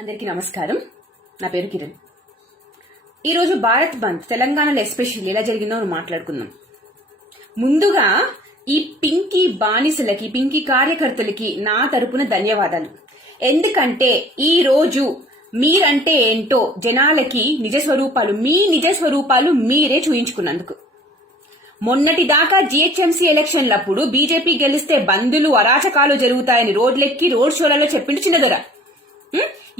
అందరికీ నమస్కారం. నా పేరు కిరణ్. ఈరోజు భారత్ బంద్ తెలంగాణలో ఎస్పెషల్లీ ఎలా జరిగిందో మాట్లాడుకుందాం. ముందుగా ఈ పింకీ బానిసలకి, పింకీ కార్యకర్తలకి నా తరపున ధన్యవాదాలు. ఎందుకంటే ఈ రోజు మీరంటే ఏంటో జనాలకి మీ నిజ స్వరూపాలు మీరే చూయించుకున్నందుకు. మొన్నటి దాకా జిహెచ్ఎంసీ ఎలక్షన్లప్పుడు బీజేపీ గెలిస్తే బందులు, అరాచకాలు జరుగుతాయని రోడ్లెక్కి రోడ్ షోలలో చెప్పిండు చిన్నదొర.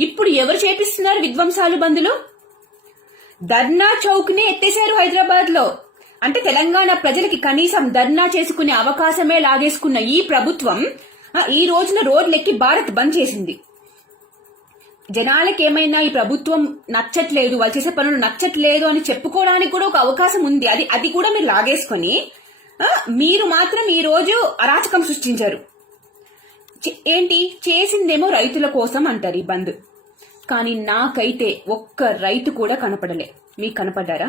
ఇప్పుడు ఎవరు చేపిస్తున్నారు విధ్వంసాలు, బందులు? ధర్నా చౌక్ నే ఎత్తేశారు హైదరాబాద్ లో. అంటే తెలంగాణ ప్రజలకి కనీసం ధర్నా చేసుకునే అవకాశమే లాగేసుకున్న ఈ ప్రభుత్వం ఈ రోజున రోడ్లెక్కి భారత్ బంద్ చేసింది. జనాలకి ఏమైనా ఈ ప్రభుత్వం నచ్చట్లేదు, వాళ్ళు చేసే పనులు నచ్చట్లేదు అని చెప్పుకోవడానికి కూడా ఒక అవకాశం ఉంది. అది కూడా మీరు లాగేసుకొని మీరు మాత్రం ఈ రోజు అరాచకం సృష్టించారు. ఏంటి చేసిందేమో రైతుల కోసం అంటారు ఈ బంద్. కానీ నాకైతే ఒక్క రైతు కూడా కనపడలే. మీకు కనపడ్డారా?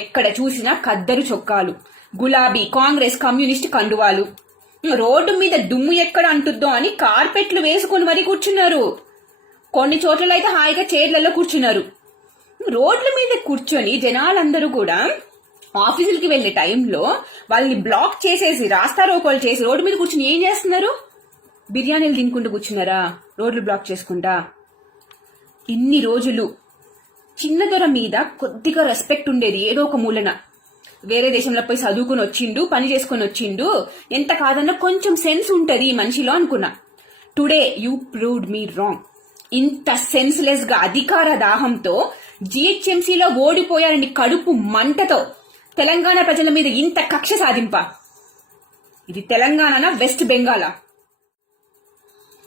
ఎక్కడ చూసినా ఖద్దరు చొక్కాలు, గులాబీ, కాంగ్రెస్, కమ్యూనిస్ట్ కండువాలు, రోడ్డు మీద దుమ్ము ఎక్కడ అంటుద్దో అని కార్పెట్లు వేసుకుని మరీ కూర్చున్నారు. కొన్ని చోట్ల అయితే హాయిగా చైర్లలో కూర్చున్నారు. రోడ్ల మీద కూర్చొని జనాలందరూ కూడా ఆఫీసులకి వెళ్లే టైంలో వాళ్ళని బ్లాక్ చేసేసి రాస్తారోకోలు చేసి రోడ్డు మీద కూర్చుని ఏం చేస్తున్నారు? బిర్యానీలు తినుకుంటూ కూర్చున్నారా రోడ్లు బ్లాక్ చేసుకుంటా? ఇన్ని రోజులు చిన్నదొర మీద కొద్దిగా రెస్పెక్ట్ ఉండేది. ఏదో ఒక మూలన వేరే దేశంలో పోయి చదువుకుని వచ్చిండు, పని చేసుకుని వచ్చిండు, ఎంత కాదన్నా కొంచెం సెన్స్ ఉంటది ఈ మనిషిలో అనుకున్నా. Today you proved me wrong. ఇంత సెన్స్లెస్ గా అధికార దాహంతో జిహెచ్ఎంసీలో ఓడిపోయారని కడుపు మంటతో తెలంగాణ ప్రజల మీద ఇంత కక్ష సాధింప. ఇది తెలంగాణ వెస్ట్ బెంగాలా?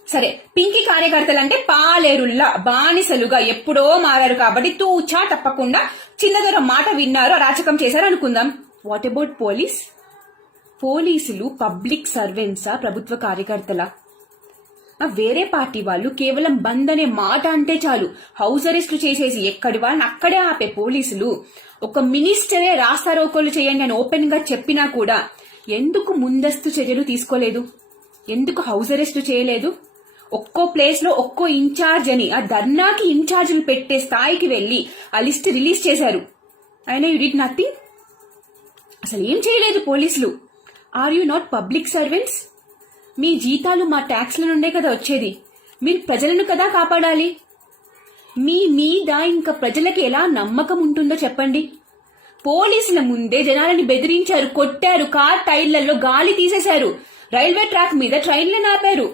సరే, పింకీ కార్యకర్తలంటే పాలేరుల్లా బానిసలుగా ఎప్పుడో మారారు కాబట్టి తూచా తప్పకుండా చిన్నదొర మాట విన్నారు, అరాచకం చేశారు అనుకుందాం. What about police? పోలీసులు పబ్లిక్ సర్వెంట్సా, ప్రభుత్వ కార్యకర్తలా? వేరే పార్టీ వాళ్ళు కేవలం బంద్ అనే మాట అంటే చాలు హౌస్ అరెస్టు చేసేసి ఎక్కడి వాళ్ళని అక్కడే ఆపే పోలీసులు ఒక మినిస్టరే రాస్తారోకోలు చేయండి అని ఓపెన్ గా చెప్పినా కూడా ఎందుకు ముందస్తు చర్యలు తీసుకోలేదు? ఎందుకు హౌస్ అరెస్టు చేయలేదు? ఒక్కో ప్లేస్ లో ఒక్కో ఇన్ఛార్జ్ అని ఆ ధర్నాకి ఇన్ఛార్జీలు పెట్టే స్థాయికి వెళ్లి ఆ లిస్ట్ రిలీజ్ చేశారు. అయినా యూ డిడ్ నథింగ్. అసలు ఏం చేయలేదు పోలీసులు. Are you not public servants? మీ జీతాలు మా ట్యాక్స్ల నుండే కదా వచ్చేది. మీరు ప్రజలను కదా కాపాడాలి. మీ మీద ఇంకా ప్రజలకి ఎలా నమ్మకం ఉంటుందో చెప్పండి. పోలీసుల ముందే జనాలని బెదిరించారు, కొట్టారు, కార్ టైర్లలో గాలి తీసేశారు, రైల్వే ట్రాక్ మీద ట్రైన్లను ఆపారు,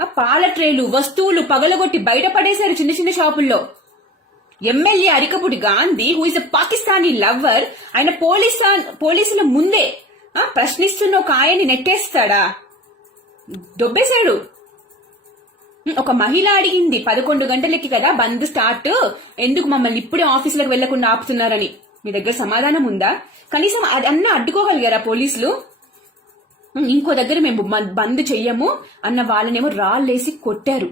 ఆ పాల ట్రేలు, వస్తువులు పగలగొట్టి బయటపడేశారు చిన్న చిన్న షాపుల్లో. MLA Arikapudi Gandhi, who is a Pakistani lover, ఆయన పోలీసుల ముందే ప్రశ్నిస్తున్న ఒక ఆయన్ని నెట్టేస్తాడా? దొబ్బేశాడు. ఒక మహిళ అడిగింది 11 గంటలకి కదా బంద్ స్టార్ట్, ఎందుకు మమ్మల్ని ఇప్పుడే ఆఫీసులకు వెళ్లకుండా ఆపుతున్నారని. మీ దగ్గర సమాధానం ఉందా? కనీసం అదన్నా అడ్డుకోగలిగారా పోలీసులు? ఇంకో దగ్గర మేము బంద్ చెయ్యము అన్న వాళ్ళనేమో రాళ్లేసి కొట్టారు.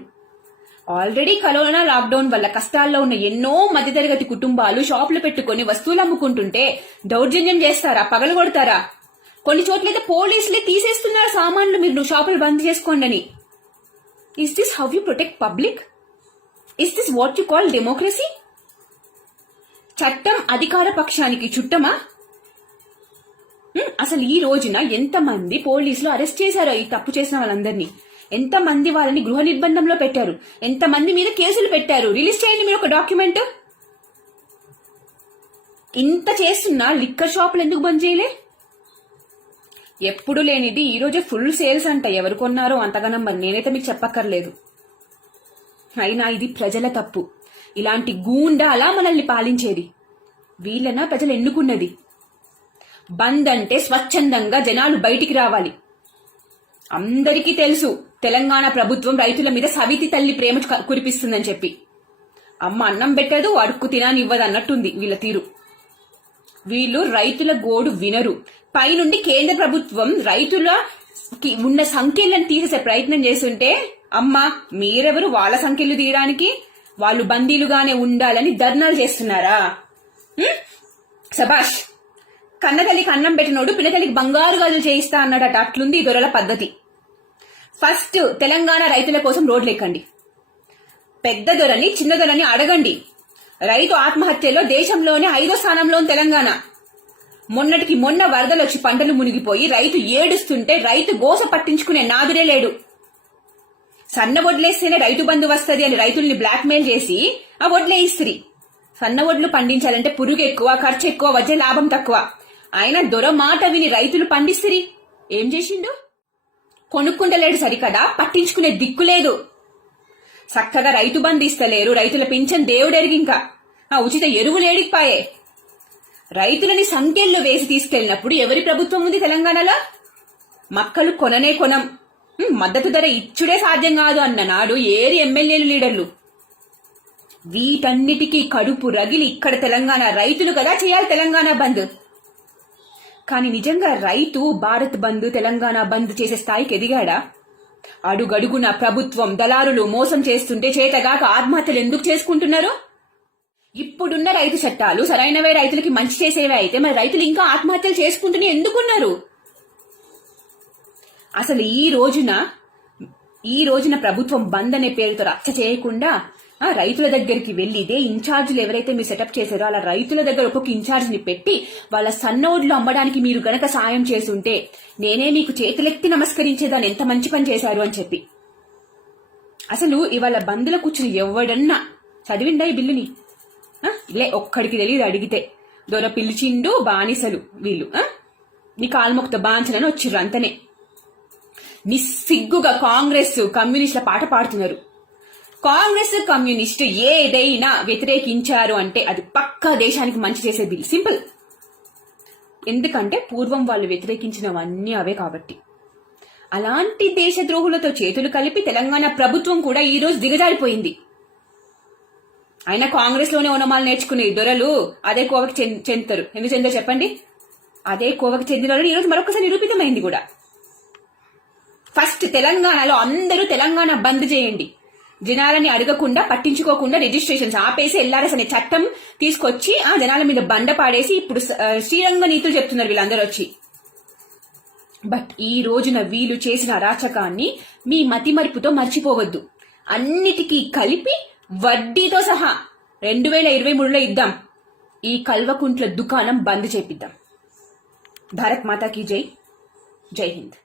ఆల్రెడీ కరోనా లాక్డౌన్ వల్ల కష్టాల్లో ఉన్న ఎన్నో మధ్యతరగతి కుటుంబాలు షాపులు పెట్టుకుని వస్తువులు అమ్ముకుంటుంటే దౌర్జన్యం చేస్తారా, పగలగొడతారా? కొన్ని చోట్లయితే పోలీసులే తీసేస్తున్నారు సామాన్లు, మీరు షాపులు బంద్ చేసుకోండి అని. Is this how you protect public? Is this what you call democracy? చట్టం అధికార పక్షానికి చుట్టమా? అసలు ఈ రోజున ఎంతమంది పోలీసులు అరెస్ట్ చేశారో ఈ తప్పు చేసిన వాళ్ళందరినీ? ఎంతమంది వాళ్ళని గృహ నిర్బంధంలో పెట్టారు? ఎంతమంది మీద కేసులు పెట్టారు? రిలీజ్ చేయండి మీరు ఒక డాక్యుమెంట్. ఇంత చేస్తున్నా లిక్కర్ షాపులు ఎందుకు బంద్ చేయలే? ఎప్పుడు లేనిది ఈ రోజే ఫుల్ సేల్స్ అంట. ఎవరు కొన్నారో అంతగానం మరి నేనైతే మీకు చెప్పక్కర్లేదు. అయినా ఇది ప్రజల తప్పు. ఇలాంటి గూండా అలా మనల్ని పాలించేది. వీళ్ళనా ప్రజలు ఎన్నుకున్నది? బంద్ అంటే స్వచ్ఛందంగా జనాలు బయటికి రావాలి. అందరికీ తెలుసు తెలంగాణ ప్రభుత్వం రైతుల మీద సవితి తల్లి ప్రేమ కురిపిస్తుందని చెప్పి. అమ్మ అన్నం పెట్టదు, అడుక్కు తిననివ్వదు అన్నట్టుంది వీళ్ళ తీరు. వీళ్ళు రైతుల గోడు వినరు. పైనుండి కేంద్ర ప్రభుత్వం రైతులకి ఉన్న సంఖ్యలను తీసేసే ప్రయత్నం చేస్తుంటే అమ్మ మీరెవరు వాళ్ళ సంఖ్యలు తీయడానికి? వాళ్ళు బందీలుగానే ఉండాలని ధర్నాలు చేస్తున్నారా? సబాష్. కన్నతల్లికి అన్నం పెట్టినోడు పిన్నతల్లికి బంగారు గాజులు చేయిస్తా అన్నాడట. అట్లుంది ఈ దొరల పద్ధతి. ఫస్ట్ తెలంగాణ రైతుల కోసం రోడ్లు ఎక్కండి. పెద్ద దొరని చిన్న దొరని అడగండి. రైతు ఆత్మహత్యలో దేశంలోనే 5వ స్థానంలో తెలంగాణ. మొన్నటికి మొన్న వరదలు వచ్చి పంటలు మునిగిపోయి రైతు ఏడుస్తుంటే రైతు గోస పట్టించుకునే నాదుడే లేడు. సన్న వడ్లేస్తేనే రైతు బంధు వస్తుంది అని రైతుల్ని బ్లాక్మెయిల్ చేసి ఆ వడ్లే ఇస్త్రీ. సన్న వడ్లు పండించాలంటే పురుగు ఎక్కువ, ఖర్చు ఎక్కువ, వచ్చే లాభం తక్కువ. ఆయన దొర మాట విని రైతులు పండిస్తిరి. ఏం చేసిండు? కొనుక్కుంటలేడు సరికదా, పట్టించుకునే దిక్కు లేదు. చక్కగా రైతు బంధు ఇస్తలేరు, రైతుల పింఛన్ దేవుడెరిగింకా. ఆ ఉచిత ఎరువులు ఏడికిపాయే. రైతులని సంఖ్యల్లో వేసి తీసుకెళ్లినప్పుడు ఎవరి ప్రభుత్వం ఉంది తెలంగాణలో? మక్కలు కొననే కొనం, మద్దతు ధర ఇచ్చుడే సాధ్యం కాదు అన్న నాడు ఏరి ఎమ్మెల్యేలు లీడర్లు. వీటన్నిటికీ కడుపు రగిలి ఇక్కడ తెలంగాణ రైతులు కదా చేయాలి తెలంగాణ బంద్. కానీ నిజంగా రైతు భారత్ బంద్, తెలంగాణ బంద్ చేసే స్థాయికి ఎదిగాడా? అడుగడుగున ప్రభుత్వం, దళారులు మోసం చేస్తుంటే చేతగాక ఆత్మహత్యలు ఎందుకు చేసుకుంటున్నారు? ఇప్పుడున్న రైతు చట్టాలు సరైనవే, రైతులకి మంచి చేసేవే అయితే మరి రైతులు ఇంకా ఆత్మహత్యలు చేసుకుంటూనే ఎందుకున్నారు? అసలు ఈ రోజున ప్రభుత్వం బంద్ అనే పేరుతో రచ్చ చేయకుండా రైతుల దగ్గరికి వెళ్లి ఇదే ఇన్ఛార్జీలు ఎవరైతే మీరు సెటప్ చేశారో అలా రైతుల దగ్గర ఒక్కొక్క ఇన్ఛార్జిని పెట్టి వాళ్ళ సన్నోడ్లు అమ్మడానికి మీరు గనక సాయం చేస్తుంటే నేనే మీకు చేతులెత్తి నమస్కరించేదాన్ని, ఎంత మంచి పని చేశారు అని చెప్పి. అసలు ఇవాళ బంద్లో కూర్చుని ఎవడన్నా చదివిండా ఈ బిల్లుని? లే, ఒక్కడికి తెలియదు అడిగితే. దొర పిలిచిండు, బానిసలు వీళ్ళు, నీ కాల్మొక్త బాంచనని వచ్చిర్రు అంతనే. నిస్సిగ్గుగా కాంగ్రెస్ కమ్యూనిస్టుల పాట పాడుతున్నారు. కాంగ్రెస్ కమ్యూనిస్టు ఏదైనా వ్యతిరేకించారు అంటే అది పక్కా దేశానికి మంచి చేసే బిల్. సింపుల్. ఎందుకంటే పూర్వం వాళ్ళు వ్యతిరేకించినవన్నీ అవే కాబట్టి. అలాంటి దేశద్రోహులతో చేతులు కలిపి తెలంగాణ ప్రభుత్వం కూడా ఈ రోజు దిగజారిపోయింది. అయినా కాంగ్రెస్ లోనే ఓనమాలు నేర్చుకునే దొరలు అదే కోవకి చెందుతారు. ఎందుకు చెందో చెప్పండి? అదే కోవకి చెందిన వాళ్ళు ఈరోజు మరొకసారి నిరూపితమైంది కూడా. ఫస్ట్ తెలంగాణలో అందరూ తెలంగాణ బంద్ చేయండి. జనాలని అడగకుండా, పట్టించుకోకుండా రిజిస్ట్రేషన్స్ ఆపేసి ఎల్ఆర్ఎస్ అనే చట్టం తీసుకొచ్చి జనాల మీద బండ పాడేసి ఇప్పుడు శ్రీరంగ నీతులు చెప్తున్నారు వీళ్ళందరూ వచ్చి. బట్ ఈ రోజున వీళ్ళు చేసిన అరాచకాన్ని మీ మతిమరుపుతో మర్చిపోవద్దు. అన్నిటికీ కలిపి వడ్డీతో సహా 2023లో ఇద్దాం. ఈ కల్వకుంట్ల దుకాణం బంద్ చేపిద్దాం. భారత్ మాతాకి జై. జై హింద్.